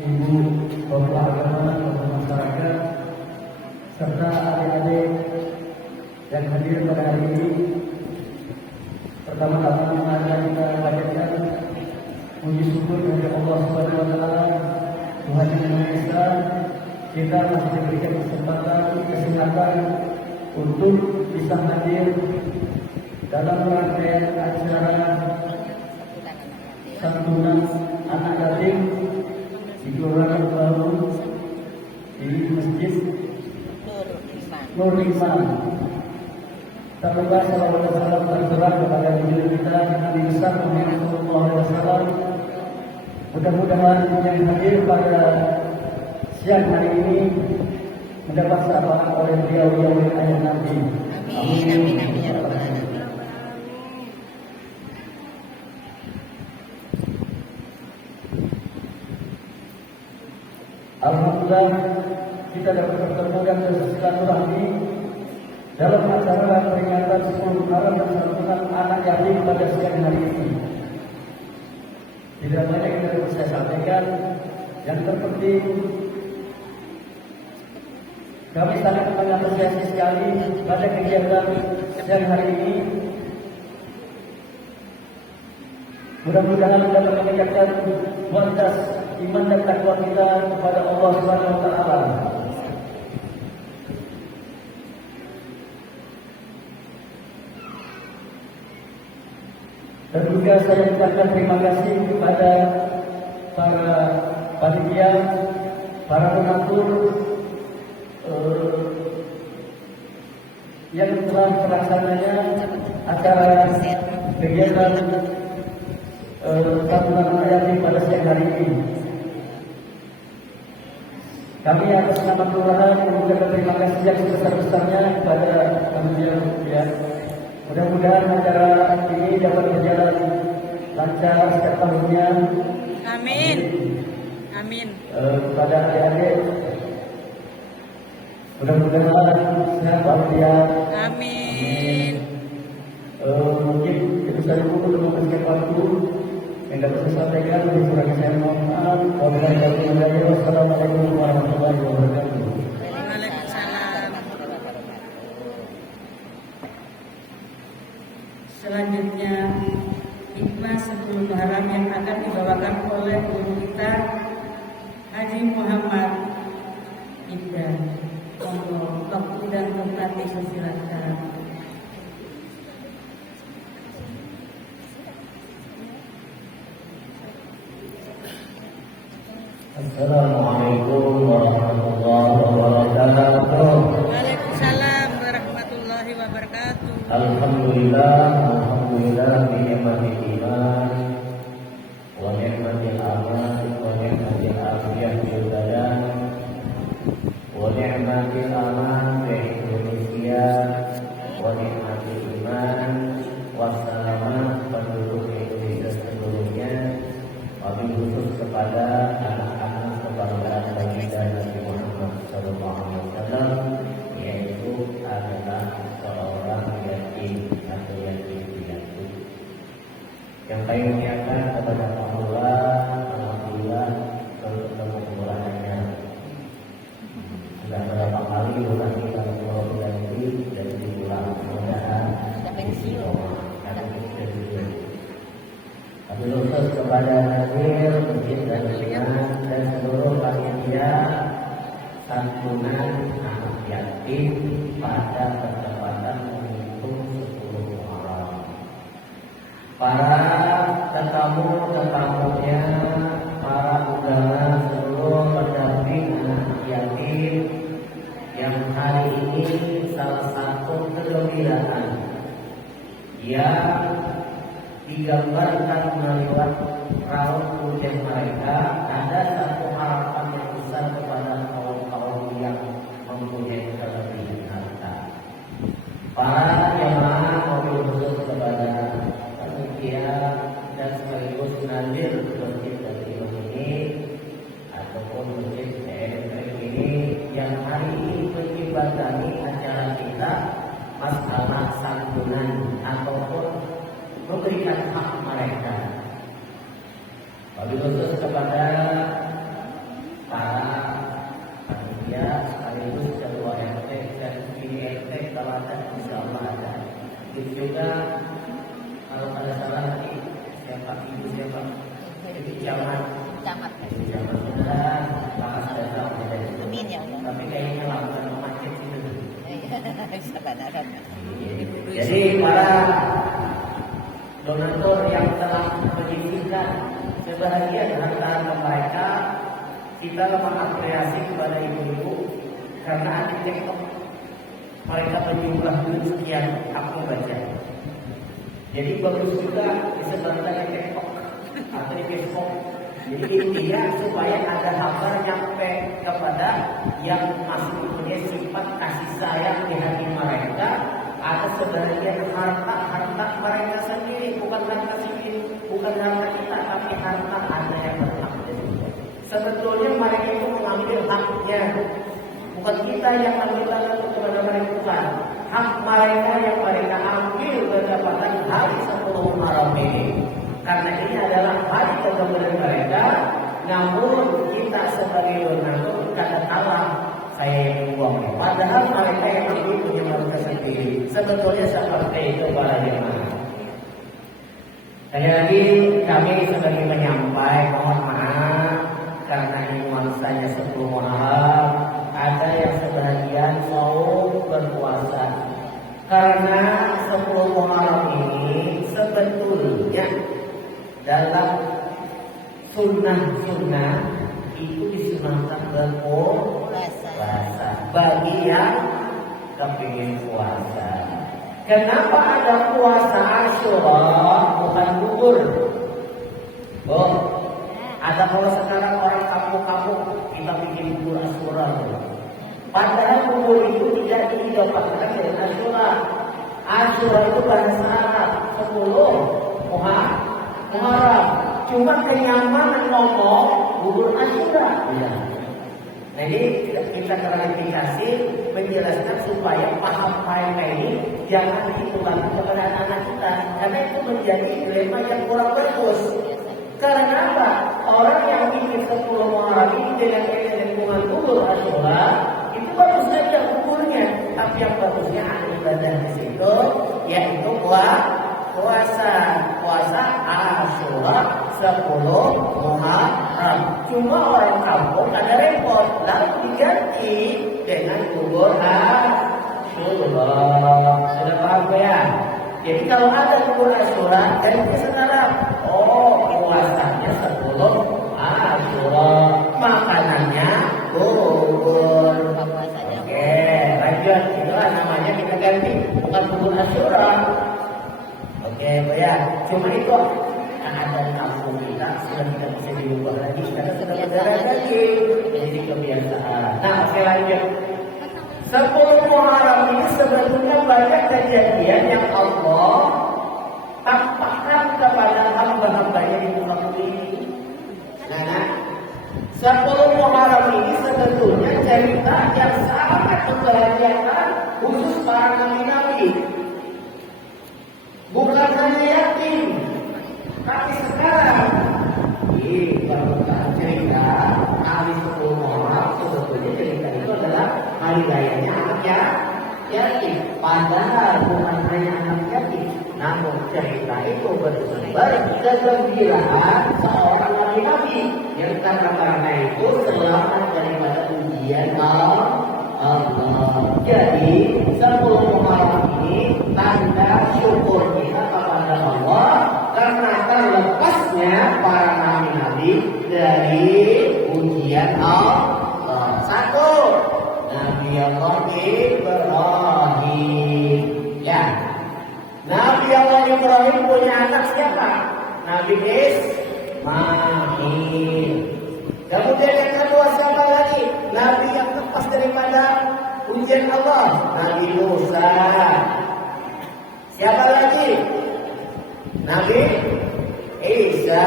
ibu, bapak agama, bapak masyarakat, serta adik-adik yang hadir pada hari ini. Pertama-tama mari kita panjatkan puji syukur kepada Allah Subhanahu wa taala, Tuhan yang Maha Esa. Kita masih diberikan kesempatan, kesehatan untuk bisa hadir dalam rangkaian acara santunan anak yatim di Kelurahan Baru di Masjid Nur Iman. Terlupa sallallahu alaihi wasallam terserah kepada diri kita Nabi besar Muhammad sallallahu alaihi wasallam. Mudah-mudahan yang hadir pada siang hari ini mendapat syafaat oleh beliau yang ayah Nabi. Amin, amin, amin ya rabbal alamin. Alhamdulillah kita dapat bertemu dan bersilaturahmi dalam acara peringatan 10 Muharram dan santunan anak yatim pada siang hari ini. Tidak banyak yang dapat saya sampaikan. Yang terpenting, kami sangat mengapresiasi sekali pada kegiatan siang hari ini. Mudah-mudahan dapat meningkatkan kualitas iman dan takwa kita kepada Allah Subhanahu wa taala. Dan juga saya ucapkan terima kasih kepada para panitia, para donatur yang telah melaksananya acara kegiatan santunan anak yatim pada siang hari ini. Kami atas nama kelurahan mengucapkan terima kasih yang sebesar-besarnya kepada panitia ya. Mudah-mudahan acara ini dapat berjalan lancar setiap tahunnya. Amin. Amin. Kepada adik-adik, mudah-mudahan sehat walafiat. Amin. Mungkin itu saja dulu untuk memberikan waktu yang dapat saya sampaikan. Lebih kurang saya mohon maaf. Wassalamualaikum warahmatullahi wabarakatuh. Waalaikumsalam. Selanjutnya hikmah 10 Muharram yang akan dibawakan oleh guru kita Haji Muhammad Ibda. Monggo waktu dan tempat dipersilakan. Assalamualaikum warahmatullahi wabarakatuh. Waalaikumsalam warahmatullahi wabarakatuh. Alhamdulillah bi ni'matil iman wa ni'matil amal wa ni'matil afiyah fil badan wa ni'matil aman fi Indonesia wa ni'matil iman wassalamat penduduk Indonesia seluruhnya, wabil khusus kepada anak-anak kebanggaan baginda Nabi Muhammad sallallahu alaihi wasallam, yaitu adalah seorang yatim atau yatim piatu. Yang kami muliakan kepada Allah, alhamdulillah bertemu kelurahannya. Sudah berapa kali lurah kita berdoa ganti dan diulang, mudah-mudahan istiqomah. Tapi khusus kepada Nazir, Masjid dan Syekhan dan seluruh panitia santunan anak yatim pada pertempatan menghitung 10 Muharram. Para tetamu-tetamunya, para undangan seluruh pendamping anak yatim yang hari ini salah satu kegembiraan yang digambarkan melewat raut wajah mereka, ada satu harapan yang besar kepada kaum-kaum yang mempunyai kelebihan harta. Para jemaah mobil khusus kepada panitia dan sekaligus nazir masjid dan imam ini ataupun masjid CMP ini yang hari ini menjembatani acara kita masalah santunan ataupun memberikan hak mereka. Wabil khusus kepada Begitu juga kalau pada salah nanti siapa ibu siapa jadi zaman dan bahas ada Amin ya Allah. tapi kayaknya langsung macet itu. Sebenarnya. Jadi para donatur yang telah menyisihkan sebahagian harta mereka, kita mengapresiasi kepada ibu-ibu karena di TikTok mereka berjumlah sekian aku baca. Jadi bagus juga disebarkan di TikTok atau di Facebook. Jadi intinya supaya ada kabar nyampe kepada yang masih punya sifat kasih sayang di hati mereka. Ada sebagian harta mereka sendiri, bukan harta sendiri, bukan harta kita, tapi harta ada yang berhak. Sebetulnya mereka itu mengambil haknya, bukan kita yang mengambil untuk kepada mereka, bukan. Hak mereka yang mereka ambil berdasarkan hari 10 Muharram ini. Karena ini adalah hari kebenaran mereka, namun kita sebagai donatur kadang-kadang saya yang buang. Padahal mereka yang ambil punya mereka sendiri. Sebetulnya seperti itu para jemaah. Sekali lagi kami sebagai penyampaian mohon maaf karena ini nuansanya 10 Muharram, ada yang sebagian mau berpuasa. Karena 10 Muharram ini sebetulnya dalam sunnah itu disunahkan berpuasa bagi yang kepingin puasa. Kenapa ada puasa Asyura bukan gugur? Oh, ada kalau sekarang orang kampung-kampung kita bikin gugur Asyura. Padahal gugur itu tidak didapatkan dari Asyura. Asyura itu bahasa Arab 10 Muharram. Cuma kenyamanan ngomong gugur Asyura. Ya. Jadi kita klarifikasi menjelaskan supaya paham ini jangan ditularkan kepada anak kita karena itu menjadi dilema yang kurang bagus. Karena apa? Orang yang bikin 10 Muharram ini dengan lingkungan gugur Asyura itu bagus saja gugurnya, tapi yang bagusnya ada ibadah di situ yaitu puasa Asyura 10 Muharram. Cuma orang kampung ada repot, lalu diganti dengan gugur Asyura. Sudah paham ya? Jadi kalau ada gugur Asyura, ganti sekarang. Oh, puasanya 10 Asyura, makanannya gugur. Oke, lanjut. Itulah namanya kita ganti, bukan gugur Asyura. Oke, ya. Cuma itu keadaan kampung kita sudah tidak bisa diubah lagi karena sudah berjalan lagi jadi kebiasaan. Nah, oke lanjut. 10 Muharram ini sebetulnya banyak kejadian yang Allah tampakkan kepada hamba-hambanya di muka bumi ini. Nah, 10 Muharram ini sebetulnya cerita yang sangat membahagiakan khusus para nabi-nabi. Bukan hanya yatim, tapi sekarang kalau kita cerita hari 10 Muharram sebetulnya cerita itu adalah hari rayanya anak yatim. Padahal bukan hanya anak yatim, namun cerita itu bersumber kegembiraan seorang nabi-nabi yang karena itu selamat daripada ujian Allah. Jadi 10 Muharram ini tanda syukur kita kepada Allah karena terlepasnya para nabi-nabi dari ujian Allah. Satu, Nabi Allah Ibrahim. Ya, Nabi Allah Ibrahim punya anak siapa? Nabi Ismail. Kemudian yang kedua siapa lagi? Nabi yang lepas daripada ujian Allah, Nabi Musa. Siapa lagi? Nabi Isa.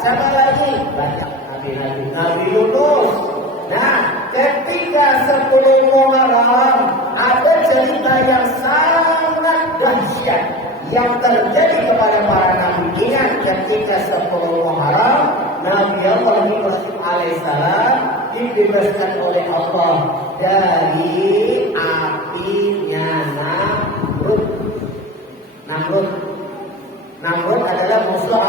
Siapa lagi? Banyak nabi-nabi. Nabi Yunus. Nah, ketika 10 Muharram ada cerita yang sangat dahsyat yang terjadi kepada para nabi. Ingat ketika 10 Muharram Nabi Allah Ibrahim alaihissalam dibebaskan oleh Allah dari apinya Namrud. Namrud. Namrud adalah musuh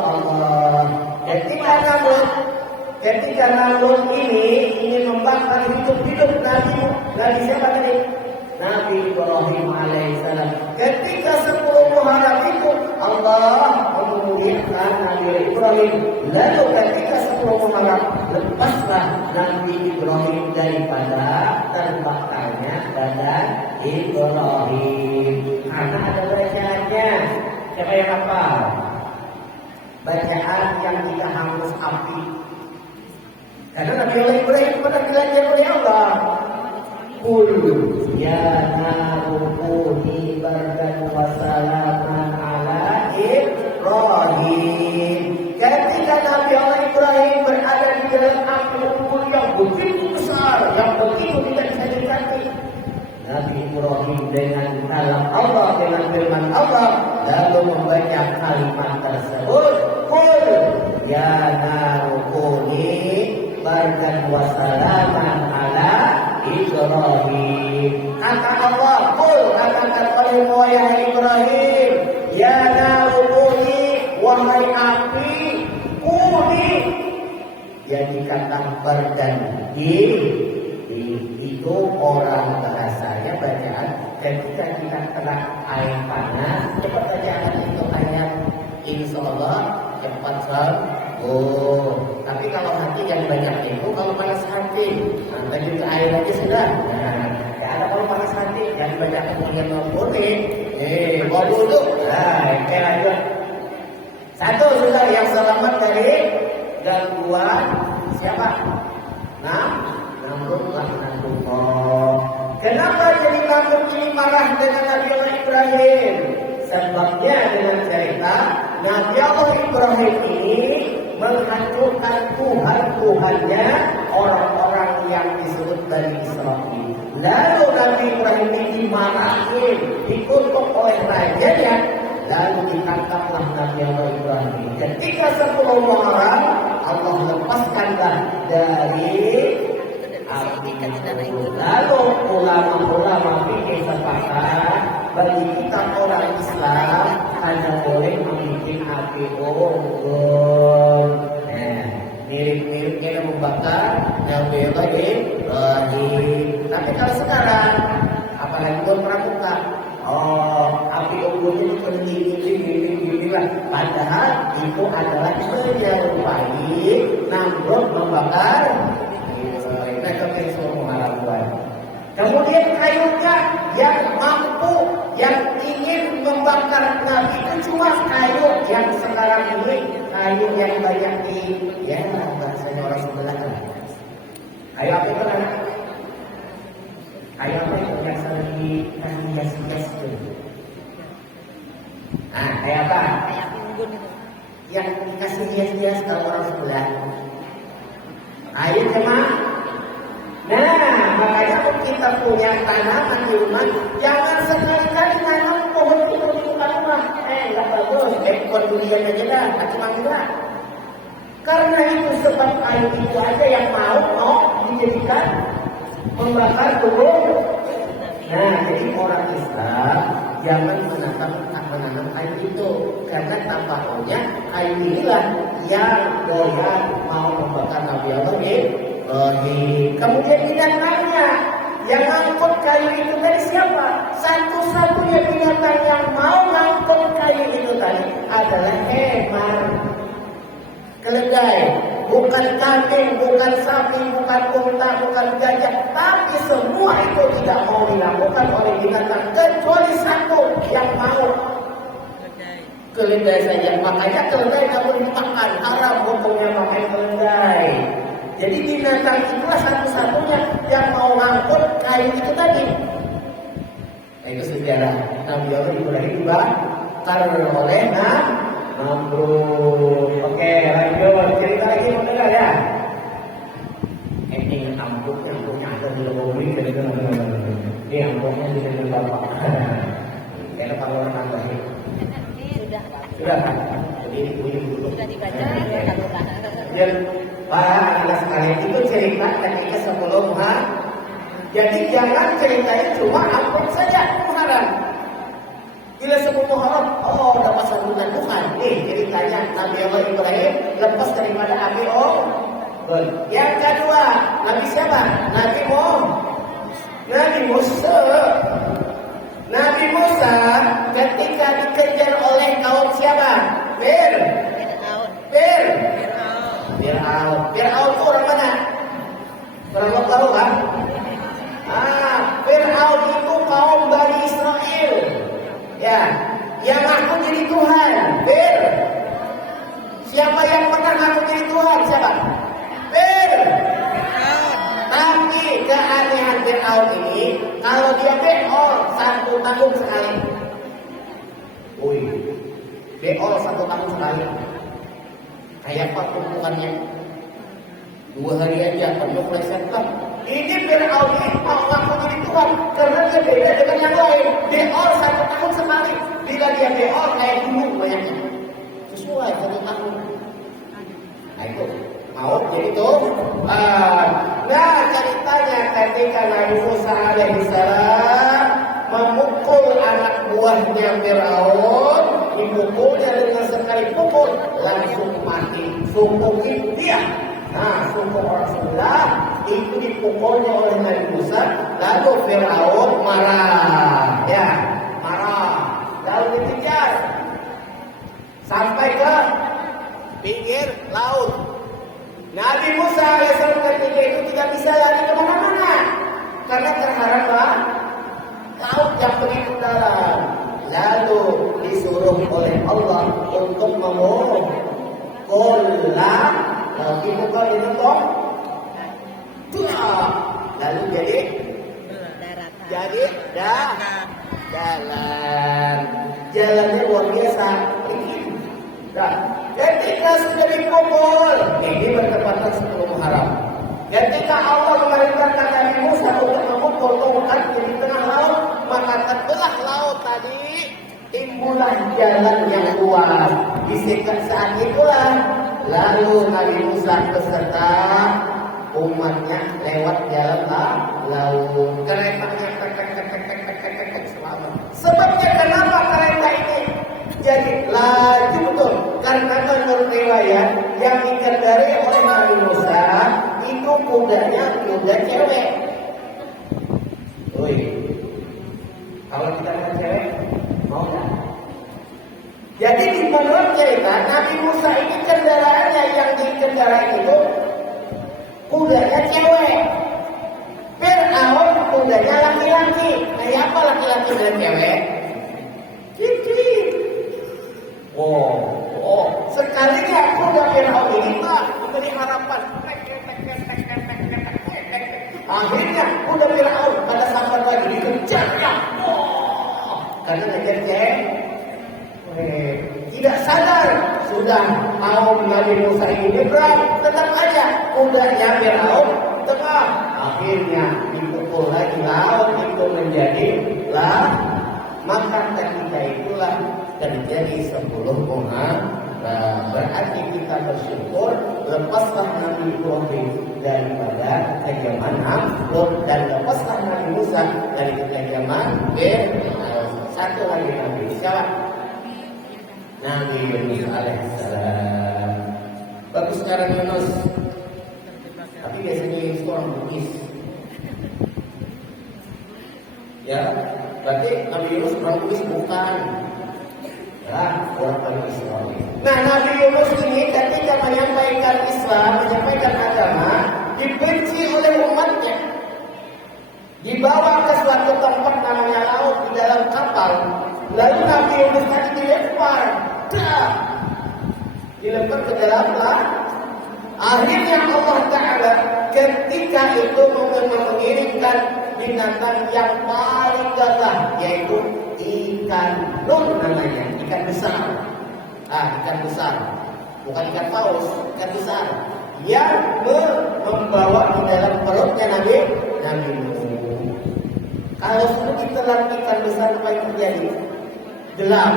Allah. Ketika Namrud ini ingin membakar hidup Nabi siapa tadi? Nabi Ibrahim alaihissalam. Ketika 10 Muharram itu Allah memuliakan Nabi Ibrahim. Lalu ketika 10 Muharram lepaslah Nabi Ibrahim daripada terbakarnya badan Ibrahim. Karena ada bacaannya. Siapa yang hafal? Bacaan yang tidak hangus api. Karena Nabi Ibrahim pernah diajar oleh Allah. Qul ya naru kuni bardan wa salaman ala Ibrahim. Ketika Nabi Ibrahim berada di dalam api unggun yang begitu besar, yang begitu tidak bisa diganti, Nabi Ibrahim dengan kalam Allah, dengan firman Allah lalu membaca kalimat tersebut, Qul ya naru kuni bardan wa salaman ala Ibrahim. Kata Allah, Qul, katakan oleh wahai Ibrahim, ya naru kuni, wahai api, kuni, jadikan bardan itu orang bahasanya bacaan ketika kita kena air panas, cepat bacaan itu ayat insyaallah cepat tapi kalau hati yang banyak itu, kalau panas hati, nanti juga air aja sudah. Nah, ya ada kalau panas hati, yang banyak kemudian memboleh, bawa dulu. Nah, lanjut. Satu sudah yang selamat dari gangguan siapa? Namrud laknatullah. Kenapa jadi Namrud ini marah dengan Nabi Allah Ibrahim? Sebabnya dengan cerita Nabi Allah Ibrahim ini menghancurkan Tuhan-Tuhannya orang-orang yang disebut Bani Israil. Lalu Nabi Ibrahim ini dimarahin, dikutuk oleh rajanya, lalu ditangkaplah Nabi Allah Ibrahim. Ketika 10 Muharram Allah lepaskanlah dari api itu. Lalu ulama-ulama fikih sepakat bagi kita orang Islam hanya boleh membuat api unggun. Nah, mirip-mirip kita membakar Nabi Ibrahim. Tapi kalau sekarang, apalagi buat pramuka, api unggunnya gini lah. Padahal itu adalah menyerupai Namrud membakar. Kemudian kayunya yang mampu, yang ingin membakar Nabi itu cuma kayu yang sekarang ini, kayu yang banyak bahasanya orang sebelah kan. Kayu apa itu kan? Kayu apa itu yang sering dikasih hias-hias itu? Nah, kayak apa? Kayak unggun itu. Yang dikasih hias-hias kalau orang sebelah. Kayu cuma. Nah, makanya kita punya tanaman di rumah, jangan sekali-kali nanam pohon itu di depan rumah. Enggak bagus, ekor durian aja dah, cuma enggak. Karena itu sebab kayu itu aja yang mau dijadikan membakar tubuh. Nah, jadi orang Islam jangan menanam kayu itu, karena tampaknya kayu inilah yang doyan mau membakar Nabi Allah Kemudian binatangnya yang ngangkut kayu itu dari siapa? Satu-satunya binatang yang mau ngangkut kayu itu tadi adalah hemar, keledai. Bukan kambing, bukan sapi, bukan unta, bukan gajah, tapi semua itu tidak mau dilakukan oleh binatang kecuali satu yang mau, keledai saja. Makanya keledai tak boleh dimakan, haram hukumnya makan keledai. Jadi binatang itulah satu-satunya yang mau ngangkut kayu itu tadi. Nah, itu sejarah Nabi Allah Ibrahim dibakar oleh Namrud. Oke, lanjut cerita lagi mendengar ya. Ini Namrudnya ada di Lebawi. Ini Namrudnya di dalam bapak. Karena kalau orang nambahin. Sudah kan? Jadi ini dulu. Sudah dibaca ya kalau dan para anak sekalian itu cerita ketika sebelum Jadi jangan ceritanya cuma amplop saja Muharram. Bila 10 Muharram, oh dapat sambutan Tuhan. Nih ceritanya Nabi Allah Ibrahim lepas daripada api unggun. Yang kedua, Nabi siapa? Nabi Musa. Nabi Musa ketika dikejar oleh kaum siapa? Fir'aun itu orang mana? Orang tahu kan? Fir'aun itu kaum Bani Israel. Ya, yang ngaku jadi Tuhan. Siapa yang pernah ngaku jadi Tuhan? Siapa? Tapi keanehan Fir'aun ini, kalau dia beol satu tahun sekali. Beol satu tahun sekali. Kayak apa tumpukannya? 2 hari aja penuh resetan. Ini Fir'aun ini mau ngaku jadi Tuhan karena dia beda dengan yang lain. Beol satu tahun sekali. Bila dia beol kayak gunung banyaknya. Sesuai 1 tahun. Nah itu mau jadi Tuhan. Nah ceritanya ketika Nabi Musa alaihissalam memukul anak buahnya Fir'aun, dipukulnya dengan sekali pukul langsung mati. Suku India. Nah, suku orang sebelah itu dipukulnya oleh Nabi Musa, lalu Fir'aun marah. Lalu dikejar sampai ke pinggir laut. Nabi Musa alaihissalam ketika itu tidak bisa lari kemana-mana karena terhalang laut yang begitu dalam. Lalu disuruh oleh Allah untuk memukul dipukul itu lalu jadi jalannya luar biasa. Ketika sudah dipukul, ini bertepatan 10 Muharram. Ketika Allah memerintahkan Nabi Musa untuk memukul tongkat di tengah laut, maka terbelah laut tadi, timbulah jalan yang luas. Di saat itulah, lalu Nabi Musa beserta umatnya lewat jalan laut. Keretanya selamat. Sebabnya kenapa kereta ini jadi laju betul? Karena menurut riwayat yang dikendarai oleh Nabi Musa itu kudanya kuda cewek. Kalau kita lihat cewek, mau nggak? Jadi di menurut cerita Nabi Musa ini kendaraannya yang dikendarai itu kudanya cewek. Fir'aun kudanya laki-laki. Kayak apa laki-laki dan cewek? Kiki. Sekalinya kuda Fir'aun ini memberi harapan. Akhirnya kuda Fir'aun pada saat lagi dikejarnya. Karena ngejar cewek. Tidak sadar sudah kaum Nabi Musa ini berang, tetap aja kudanya Fir'aun tengah. Akhirnya dipukul lagi laut itu menjadi maka ketika itulah terjadi 10 Muharram. Berarti kita bersyukur lepaslah Nabi Ibrahim daripada kejaman Namrud dan lepaslah Nabi Musa dari kejaman Fir'aun. Satu lagi Nabi siapa? Nabi Yunus alaihissalam. Bagus sekarang Yunus. Tapi biasanya Yunus orang Bugis. Ya, berarti Nabi Yunus orang Bugis bukan. Ya, orang Bani Israel. Nah, Nabi Yunus ini ketika menyampaikan Islam, menyampaikan agama, dibenci oleh umatnya. Dibawa ke suatu tempat namanya laut di dalam kapal. Lalu Nabi Yunus tadi dilempar ke dalam laut. Akhirnya Allah Ta'ala ketika itu mengirimkan binatang yang paling gagah, yaitu ikan nun namanya, ikan besar. Ikan besar, bukan ikan paus, ikan besar yang membawa di dalam perutnya Nabi Nuh. Kalau sudah ditelan ikan besar apa yang terjadi? Gelap.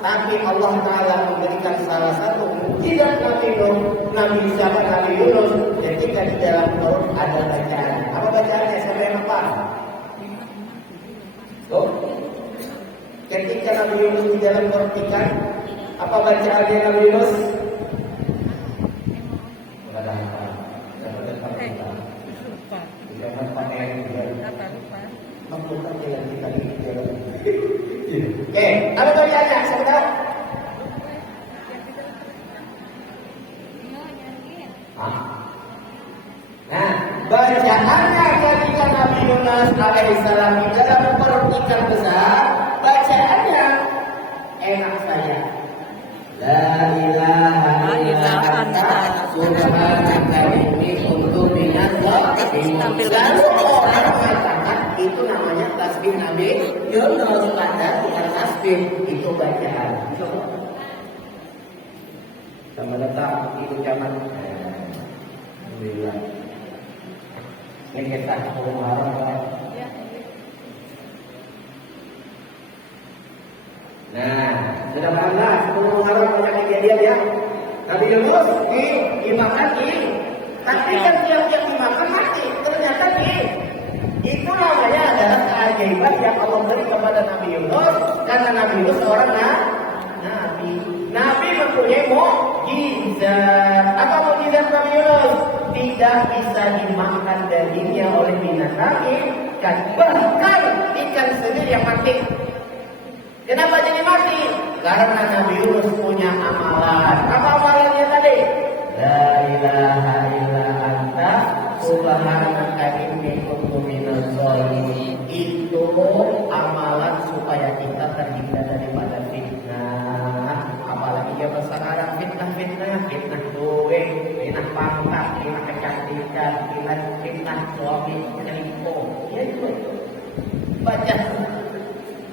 Tapi Allah Ta'ala memberikan salah satu mukjizat Nabi Nuh, Nabi Yunus ketika di dalam perut ada bacaan. Apa bacaannya? Siapa yang apa? Ketika Nabi Yunus di dalam perut ikan? Apa bacaannya Nabi Yunus? Enggak ada apa. Jangan pakai kita. Lupa. Jangan pakai dia. Apa lupa? Mampukan jalan kita di jalan. Oke, ada bacaannya sebentar. Nah, bacaannya ketika Nabi Yunus alaihissalam di dalam perut ikan besar, bacaannya enak saya. La ilaha illa anta subhanaka inni kuntu minadz dzalimin. Lalu orang mengatakan itu namanya tasbih Nabi Yunus, padahal bukan tasbih, itu bacaan. Selamat datang di ucapan. Alhamdulillah. Ini kita Muharram. Nah, sudah pernah 10 Muharram banyak kejadian ya. Nabi Yunus dimakan tapi kan tiap-tiap dimakan mati. Ternyata itu namanya adalah keajaiban yang Allah beri kepada Nabi Yunus, karena Nabi Yunus seorang nabi. Nabi mempunyai mukjizat. Apa mukjizat Nabi Yunus? Tidak bisa dimakan dagingnya oleh binatang ikan, bahkan ikan sendiri yang mati. Kenapa jadi mati? Karena Nabi Yunus punya amalan. Apa amalannya tadi? La ilaha illa anta subhanaka inni kuntu minadz dzalimin. Itu amalan supaya kita terhindar daripada fitnah. Apalagi zaman sekarang fitnah duit, fitnah pangkat, fitnah kecantikan, fitnah suami selingkuh. Ya itu. Baca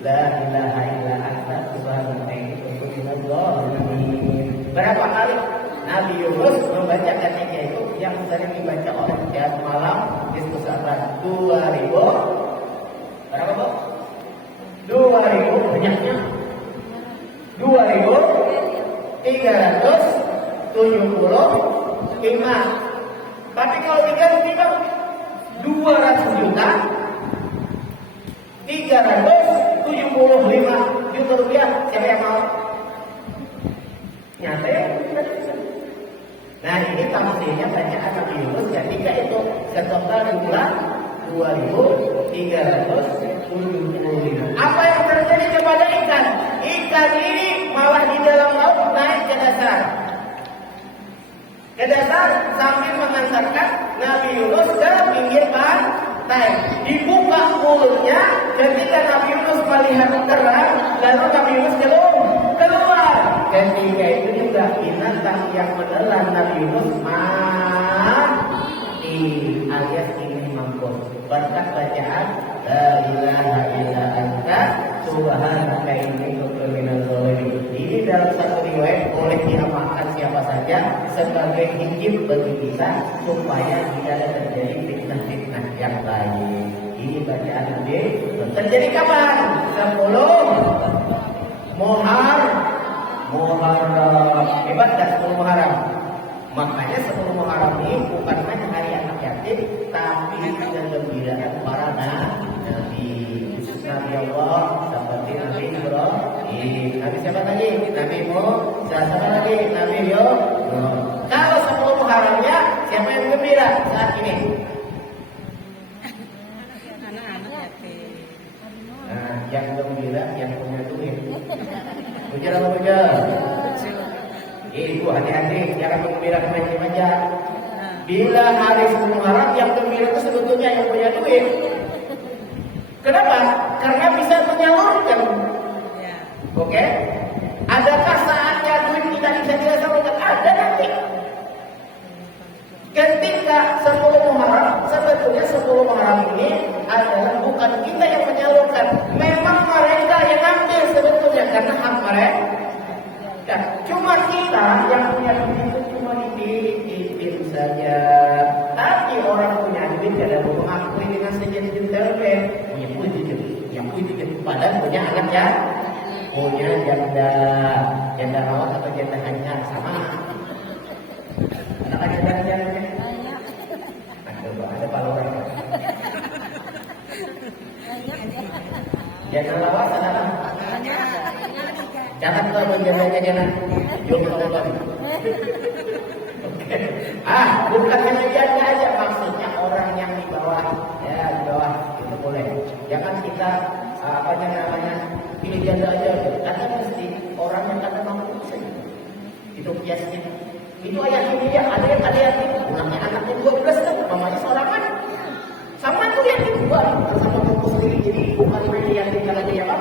la ilaha illa anta subhanaka inni kuntu minadz dzalimin. Berapa kali Nabi Yunus membaca ketika itu yang sering dibaca oleh tiap malam di pesantren? 2000. Berapa, Bu? 2000 banyaknya. 2375. Tapi kalau diganti Bang 200 juta 375 juta rupiah, siapa yang mau? Nyata ya? Nah ini tamsilnya bacaan Nabi Yunus ketika itu setotal jumlah 2375. Apa yang terjadi kepada ikan? Ikan ini malah di dalam laut naik ke dasar. Ke dasar sambil mengantarkan Nabi Yunus ke pinggir pantai. Dibuka mulutnya ketika Nabi Yunus melihat terang, lalu Nabi Yunus keluar. Ketika itu juga binatang yang menelan Nabi Yunus mati, alias ini mampu. Berkat bacaan la ilaha illa anta subhanaka inni kuntu minadz dzalimin. Ini dalam satu riwayat boleh diamalkan siapa saja sebagai hikmah bagi kita supaya tidak terjadi fitnah-fitnah yang lain. Ini bacaan Nabi terjadi kapan? 10 Muharram. Hebat dah 10 Muharram. Makanya 10 Muharram ini bukan hanya hari anak yatim, tapi kegembiraan para nabi. Nabi Allah seperti Nabi Ibrahim. Nabi siapa lagi? Nabi Musa. Siapa lagi? Nabi Yunus. Kalau 10 Muharramnya siapa yang gembira saat ini? Anak-anak yatim. Nah, yang gembira yang punya duit. Puja apa puja? Ibu hati-hati, jangan menggembira macam-macam. Bila hari 10 Muharram yang gembira itu sebetulnya yang punya duit. Kenapa? Karena bisa menyalurkan. Ya. Oke? Adakah saatnya duit kita bisa disalurkan? Ada nanti. Ketika 10 Muharram, sebetulnya 10 Muharram ini adalah bukan kita yang menyalurkan. Memang mereka yang ambil sebetulnya karena hak mereka. Ya, cuma kita yang punya duit itu cuma dipilih saja. Tapi orang punya duit tidak perlu akui dengan sejenis terbaik. Yang punya padahal punya anak ya, punya janda rawat atau janda hanyar sama. Anak janda hanyarnya. Ada palorang. Janda rawat adalah Jangan kau menjaganya jangan. Jomblo Allah. Oke. Bukan hanya janda aja, maksudnya orang yang di bawah, ya di bawah itu boleh. Jangan kita pilih janda aja. Karena mesti orang yang kata mampu saja. Itu biasanya. Itu ayat ini ya, ada yang itu, anaknya 12 kan, mamanya seorang anak. Sama tuh yang kedua, sama tubuh sendiri, jadi bukan pilih yang tinggal aja ya Pak.